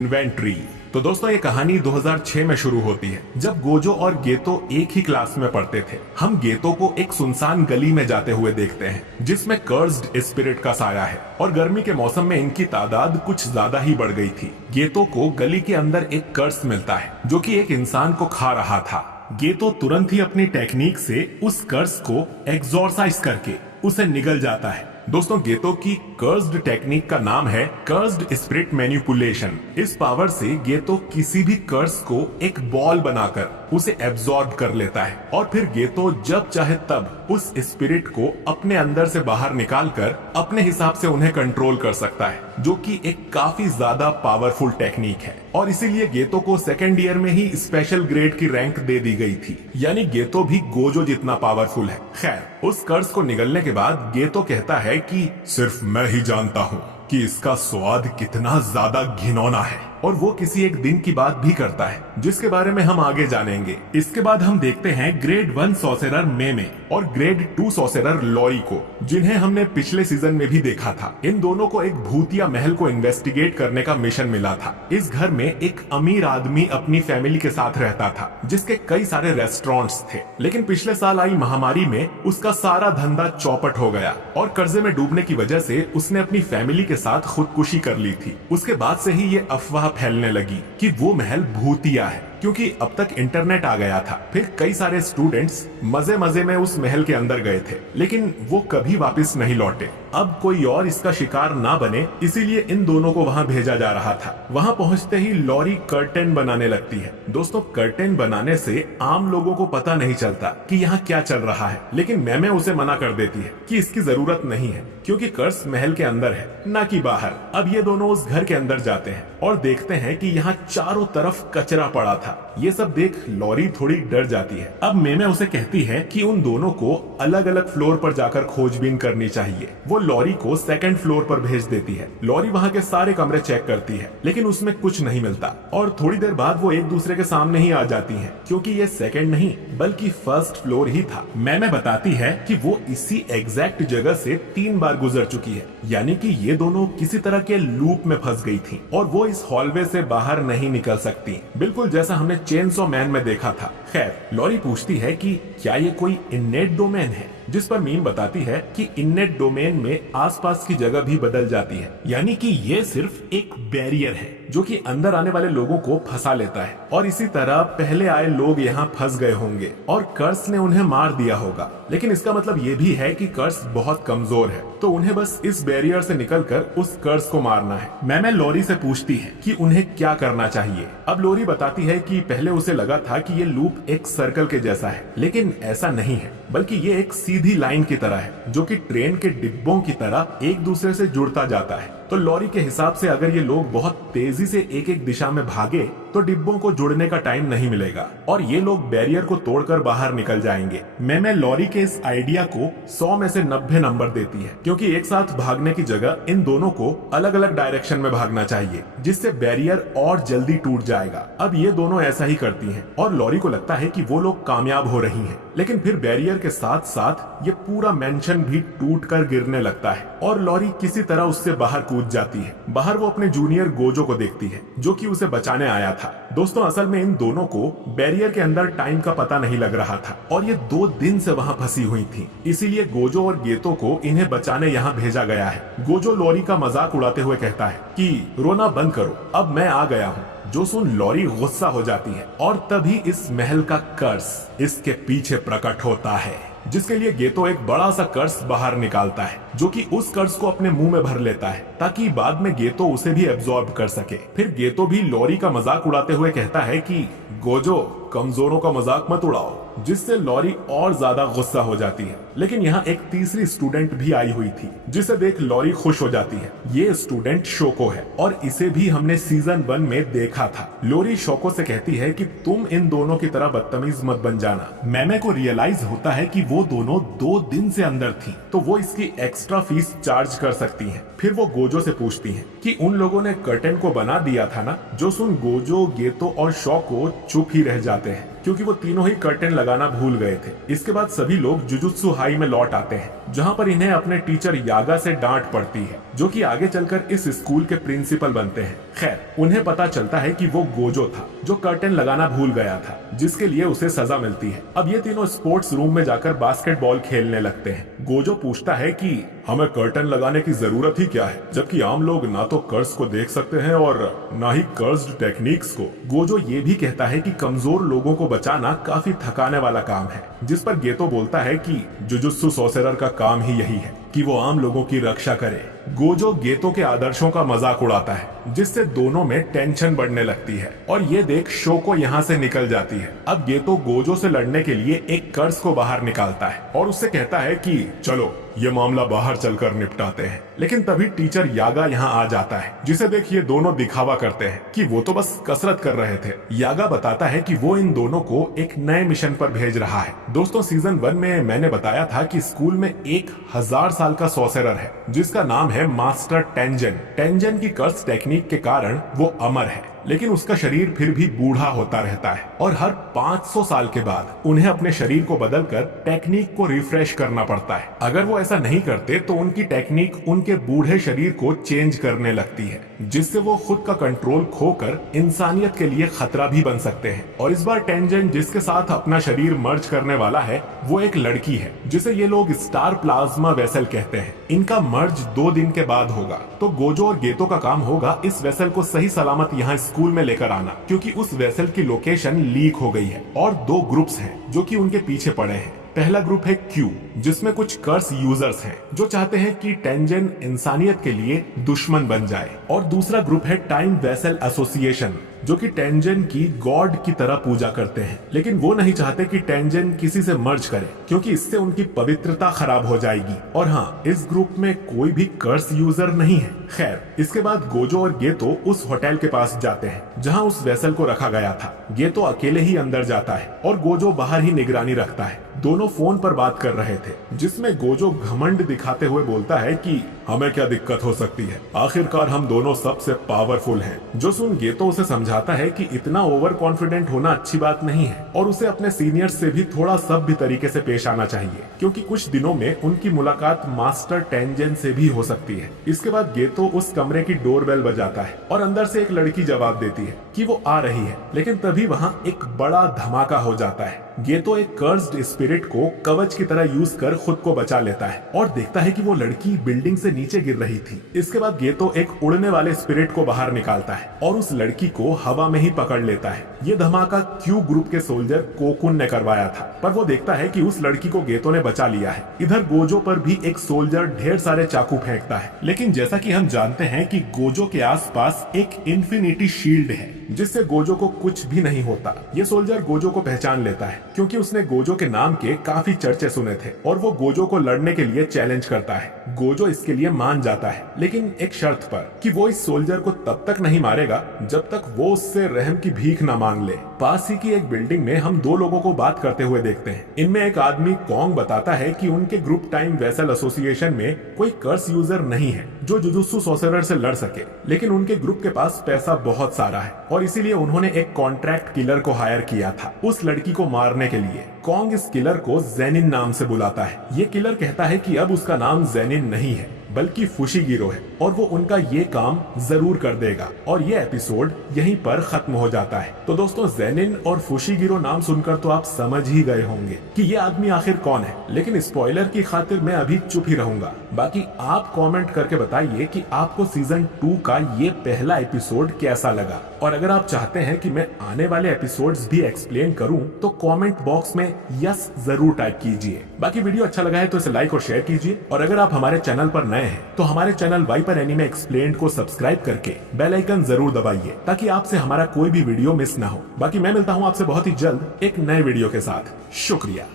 Inventory. तो दोस्तों ये कहानी 2006 में शुरू होती है जब गोजो और गेतो एक ही क्लास में पढ़ते थे। हम गेतो को एक सुनसान गली में जाते हुए देखते हैं जिसमें कर्स्ड स्पिरिट का साया है और गर्मी के मौसम में इनकी तादाद कुछ ज्यादा ही बढ़ गई थी। गेतो को गली के अंदर एक कर्स मिलता है जो कि एक इंसान को खा रहा था। गेतो तुरंत ही अपनी टेक्निक से उस कर्स को एक्सोरसाइज करके उसे निगल जाता है। दोस्तों गेतो की कर्स्ड टेक्निक का नाम है कर्स्ड स्पिरिट मैनिपुलेशन। इस पावर से गेतो किसी भी कर्स को एक बॉल बनाकर उसे एब्जॉर्ब कर लेता है और फिर गेतो जब चाहे तब उस स्पिरिट को अपने अंदर से बाहर निकालकर अपने हिसाब से उन्हें कंट्रोल कर सकता है, जो कि एक काफी ज्यादा पावरफुल टेक्निक है। और इसीलिए गेतो को सेकेंड ईयर में ही स्पेशल ग्रेड की रैंक दे दी गई थी, यानी गेतो भी गोजो जितना पावरफुल है। खैर उस कर्स को निगलने के बाद गेतो कहता है कि सिर्फ मैं ही जानता हूँ कि इसका स्वाद कितना ज्यादा घिनौना है, और वो किसी एक दिन की बात भी करता है जिसके बारे में हम आगे जानेंगे। इसके बाद हम देखते हैं ग्रेड 1 सॉसेरर मेमे और ग्रेड 2 सॉसेरर लॉरी को, जिन्हें हमने पिछले सीजन में भी देखा था। इन दोनों को एक भूतिया महल को इन्वेस्टिगेट करने का मिशन मिला था। इस घर में एक अमीर आदमी अपनी फैमिली के साथ रहता था जिसके कई सारे रेस्टोरेंट्स थे, लेकिन पिछले साल आई महामारी में उसका सारा धंधा चौपट हो गया और कर्जे में डूबने की वजह से उसने अपनी फैमिली के साथ खुदकुशी कर ली थी। उसके बाद से ही ये अफवाह फैलने लगी कि वो महल भूतिया है, क्योंकि अब तक इंटरनेट आ गया था। फिर कई सारे स्टूडेंट्स मजे मजे में उस महल के अंदर गए थे, लेकिन वो कभी वापस नहीं लौटे। अब कोई और इसका शिकार ना बने, इसीलिए इन दोनों को वहां भेजा जा रहा था। वहां पहुंचते ही लॉरी कर्टेन बनाने लगती है। दोस्तों कर्टेन बनाने से आम लोगों को पता नहीं चलता कि यहाँ क्या चल रहा है, लेकिन मैमे उसे मना कर देती है कि इसकी जरूरत नहीं है क्योंकि कर्स महल के अंदर है, ना कि बाहर। अब ये दोनों उस घर के अंदर जाते हैं और देखते हैं कि यहाँ चारों तरफ कचरा पड़ा था। ये सब देख लॉरी थोड़ी डर जाती है। अब मेमे उसे कहती है कि उन दोनों को अलग अलग फ्लोर पर जाकर खोजबीन करनी चाहिए। वो लॉरी को सेकंड फ्लोर पर भेज देती है। लॉरी वहाँ के सारे कमरे चेक करती है, लेकिन उसमें कुछ नहीं मिलता और थोड़ी देर बाद वो एक दूसरे के सामने ही आ जाती है, क्योंकि ये सेकंड नहीं बल्कि फर्स्ट फ्लोर ही था। मेमे बताती है कि वो इसी एग्जैक्ट जगह से 3 बार गुजर चुकी है, यानी कि ये दोनों किसी तरह के लूप में फंस गई थी और वो इस हॉलवे से बाहर नहीं निकल सकती, बिल्कुल जैसा हमने चेनसॉ मैन में देखा था। खैर लॉरी पूछती है कि क्या ये कोई इननेट डोमेन है, जिस पर मीम बताती है कि इननेट डोमेन में आसपास की जगह भी बदल जाती है, यानी कि ये सिर्फ एक बैरियर है जो कि अंदर आने वाले लोगों को फंसा लेता है। और इसी तरह पहले आए लोग यहाँ फंस गए होंगे और कर्स ने उन्हें मार दिया होगा, लेकिन इसका मतलब ये भी है कि कर्स बहुत कमजोर है, तो उन्हें बस इस बैरियर से निकलकर उस कर्स को मारना है। मैमे लॉरी से पूछती है कि उन्हें क्या करना चाहिए। अब लॉरी बताती है कि पहले उसे लगा था कि ये लूप एक सर्कल के जैसा है, लेकिन ऐसा नहीं है, बल्कि ये एक सीधी लाइन की तरह है जो कि ट्रेन के डिब्बों की तरह एक दूसरे से जुड़ता जाता है। तो लॉरी के हिसाब से अगर ये लोग बहुत तेजी से एक एक दिशा में भागे तो डिब्बों को जुड़ने का टाइम नहीं मिलेगा और ये लोग बैरियर को तोड़कर बाहर निकल जाएंगे। मैमे लॉरी के इस आइडिया को 100 में से 90 नंबर देती है, क्योंकि एक साथ भागने की जगह इन दोनों को अलग अलग डायरेक्शन में भागना चाहिए, जिससे बैरियर और जल्दी टूट जाएगा। अब ये दोनों ऐसा ही करती हैं और लॉरी को लगता है कि वो लोग कामयाब हो रही हैं, लेकिन फिर बैरियर के साथ साथ ये पूरा मेंशन भी टूट कर गिरने लगता है और लॉरी किसी तरह उससे बाहर कूद जाती है। बाहर वो अपने जूनियर गोजो को देखती है जो कि उसे बचाने आया था। दोस्तों असल में इन दोनों को बैरियर के अंदर टाइम का पता नहीं लग रहा था और ये 2 दिन से वहाँ फंसी हुई थी, इसीलिए गोजो और गेतो को इन्हें बचाने यहाँ भेजा गया है। गोजो लॉरी का मजाक उड़ाते हुए कहता है कि रोना बंद करो, अब मैं आ गया हूँ। जो सुन लॉरी गुस्सा हो जाती है और तभी इस महल का कर्स इसके पीछे प्रकट होता है, जिसके लिए गेतो एक बड़ा सा कर्स बाहर निकालता है जो कि उस कर्स को अपने मुंह में भर लेता है ताकि बाद में गेतो उसे भी एब्जॉर्ब कर सके। फिर गेतो भी लॉरी का मजाक उड़ाते हुए कहता है कि गोजो कमजोरों का मजाक मत उड़ाओ, जिससे लॉरी और ज्यादा गुस्सा हो जाती है। लेकिन यहाँ एक तीसरी स्टूडेंट भी आई हुई थी जिसे देख लॉरी खुश हो जाती है। ये स्टूडेंट शोको है और इसे भी हमने सीजन 1 में देखा था। लॉरी शोको से कहती है कि तुम इन दोनों की तरह बदतमीज मत बन जाना। मैमे को रियलाइज होता है कि वो दोनों 2 दिन से अंदर थी, तो वो इसकी एक्स्ट्रा फीस चार्ज कर सकती हैं। फिर वो गोजो से पूछती हैं कि उन लोगों ने कर्टेन को बना दिया था ना। जो सुन गोजो, गेतो और शोको चुप ही रह जाते हैं क्योंकि वो तीनों ही कर्टेन लगाना भूल गए थे। इसके बाद सभी लोग जुजुत्सु हाई में लौट आते हैं जहाँ पर इन्हें अपने टीचर यागा से डांट पड़ती है, जो कि आगे चलकर इस स्कूल के प्रिंसिपल बनते हैं। खैर, उन्हें पता चलता है कि वो गोजो था जो कर्टन लगाना भूल गया था, जिसके लिए उसे सजा मिलती है। अब ये तीनों स्पोर्ट्स रूम में जाकर बास्केटबॉल खेलने लगते हैं। गोजो पूछता है कि हमें कर्टन लगाने की जरूरत ही क्या है, जबकि आम लोग ना तो कर्स को देख सकते हैं और ना ही कर्स्ड टेक्निक्स को। गोजो ये भी कहता है कि कमजोर लोगों को बचाना काफी थकाने वाला काम है, जिस पर गेतो बोलता है कि जुजुत्सु सोर्सरर का काम ही यही है कि वो आम लोगों की रक्षा करे। गोजो गेतो के आदर्शों का मजाक उड़ाता है, जिससे दोनों में टेंशन बढ़ने लगती है और ये देख शोको यहाँ से निकल जाती है। अब गेतो गोजो से लड़ने के लिए एक कर्स को बाहर निकालता है और उससे कहता है कि चलो ये मामला बाहर चलकर निपटाते हैं। लेकिन तभी टीचर यागा यहाँ आ जाता है, जिसे देख ये दोनों दिखावा करते हैं कि वो तो बस कसरत कर रहे थे। यागा बताता है कि वो इन दोनों को एक नए मिशन पर भेज रहा है। दोस्तों, सीजन 1 में मैंने बताया था कि स्कूल में 1000 साल का सोर्सरर है, जिसका नाम है मास्टर टेंजन। टेंजन की कर्स टेक्निक के कारण वो अमर है, लेकिन उसका शरीर फिर भी बूढ़ा होता रहता है और हर 500 साल के बाद उन्हें अपने शरीर को बदलकर टेक्निक को रिफ्रेश करना पड़ता है। अगर वो ऐसा नहीं करते तो उनकी टेक्निक उनके बूढ़े शरीर को चेंज करने लगती है, जिससे वो खुद का कंट्रोल खोकर इंसानियत के लिए खतरा भी बन सकते हैं। और इस बार टेंजन जिसके साथ अपना शरीर मर्ज करने वाला है वो एक लड़की है, जिसे ये लोग स्टार प्लाज्मा वेसल कहते हैं। इनका मर्ज 2 दिन के बाद होगा, तो गोजो और गेतो का काम होगा इस वेसल को सही सलामत यहाँ स्कूल में लेकर आना, क्योंकि उस वेसल की लोकेशन लीक हो गई है और 2 ग्रुप्स हैं जो कि उनके पीछे पड़े हैं। पहला ग्रुप है क्यू, जिसमें कुछ कर्स यूजर्स हैं जो चाहते हैं कि टेंजन इंसानियत के लिए दुश्मन बन जाए, और दूसरा ग्रुप है टाइम वेसल एसोसिएशन, जो कि टेंजन की गॉड की तरह पूजा करते हैं, लेकिन वो नहीं चाहते कि टेंजन किसी से मर्ज करे, क्योंकि इससे उनकी पवित्रता खराब हो जाएगी। और हाँ, इस ग्रुप में कोई भी कर्स यूजर नहीं है। खैर, इसके बाद गोजो और गेतो उस होटल के पास जाते हैं जहाँ उस वेसल को रखा गया था। गेतो अकेले ही अंदर जाता है और गोजो बाहर ही निगरानी रखता है। दोनों फोन पर बात कर रहे थे, जिसमें गोजो घमंड दिखाते हुए बोलता है कि हमें क्या दिक्कत हो सकती है, आखिरकार हम दोनों सबसे पावरफुल हैं। जो सुन गेतो उसे समझाता है कि इतना ओवर कॉन्फिडेंट होना अच्छी बात नहीं है और उसे अपने सीनियर्स से भी थोड़ा सभ्य तरीके से पेश आना चाहिए, क्योंकि कुछ दिनों में उनकी मुलाकात मास्टर टेंजन से भी हो सकती है। इसके बाद गेतो उस कमरे की डोरबेल बजाता है और अंदर से एक लड़की जवाब देती है कि वो आ रही है, लेकिन तभी वहाँ एक बड़ा धमाका हो जाता है। गेतो एक कर्स्ड स्पिरिट को कवच की तरह यूज कर खुद को बचा लेता है और देखता है कि वो लड़की बिल्डिंग से नीचे गिर रही थी। इसके बाद गेतो एक उड़ने वाले स्पिरिट को बाहर निकालता है और उस लड़की को हवा में ही पकड़ लेता है। ये धमाका क्यू ग्रुप के सोल्जर कोकुन ने करवाया था, पर वो देखता है कि उस लड़की को गेतो ने बचा लिया है। इधर गोजो पर भी एक सोल्जर ढेर सारे चाकू फेंकता है, लेकिन जैसा कि हम जानते हैं कि गोजो के आसपास एक इन्फिनिटी शील्ड है, जिससे गोजो को कुछ भी नहीं होता। ये सोल्जर गोजो को पहचान लेता है, क्योंकि उसने गोजो के नाम के काफी चर्चे सुने थे और वो गोजो को लड़ने के लिए चैलेंज करता है। गोजो इसके लिए मान जाता है, लेकिन एक शर्त पर कि वो इस सोल्जर को तब तक नहीं मारेगा जब तक वो उससे रहम की भीख न मांग ले। पास ही की एक बिल्डिंग में हम 2 लोगों को बात करते हुए देखते हैं। इनमें एक आदमी कॉन्ग बताता है कि उनके ग्रुप टाइम वेसल एसोसिएशन में कोई कर्स यूजर नहीं है जो जुजुत्सु सोर्सरर से लड़ सके, लेकिन उनके ग्रुप के पास पैसा बहुत सारा है और इसीलिए उन्होंने एक कॉन्ट्रैक्ट किलर को हायर किया था उस लड़की को मारने के लिए। कॉन्ग इस किलर को जेनिन नाम से बुलाता है। ये किलर कहता है कि अब उसका नाम जेनिन नहीं है बल्कि फुशिगिरो है और वो उनका ये काम जरूर कर देगा। और ये एपिसोड यहीं पर खत्म हो जाता है। तो दोस्तों, जेनिन और फुशिगिरो नाम सुनकर तो आप समझ ही गए होंगे कि ये आदमी आखिर कौन है, लेकिन स्पॉइलर की खातिर मैं अभी चुप ही रहूंगा। बाकी आप कमेंट करके बताइए कि आपको सीजन 2 का ये पहला एपिसोड कैसा लगा, और अगर आप चाहते हैं कि मैं आने वाले एपिसोड्स भी एक्सप्लेन करूं तो कमेंट बॉक्स में यस जरूर टाइप कीजिए। बाकी वीडियो अच्छा लगा है तो इसे लाइक और शेयर कीजिए, और अगर आप हमारे चैनल पर नए हैं तो हमारे चैनल वाइपर एनीमे एक्सप्लेन्ड को सब्सक्राइब करके बेल आइकन जरूर दबाइए, ताकि आपसे हमारा कोई भी वीडियो मिस ना हो। बाकी मैं मिलता हूँ आपसे बहुत ही जल्द एक नए वीडियो के साथ। शुक्रिया।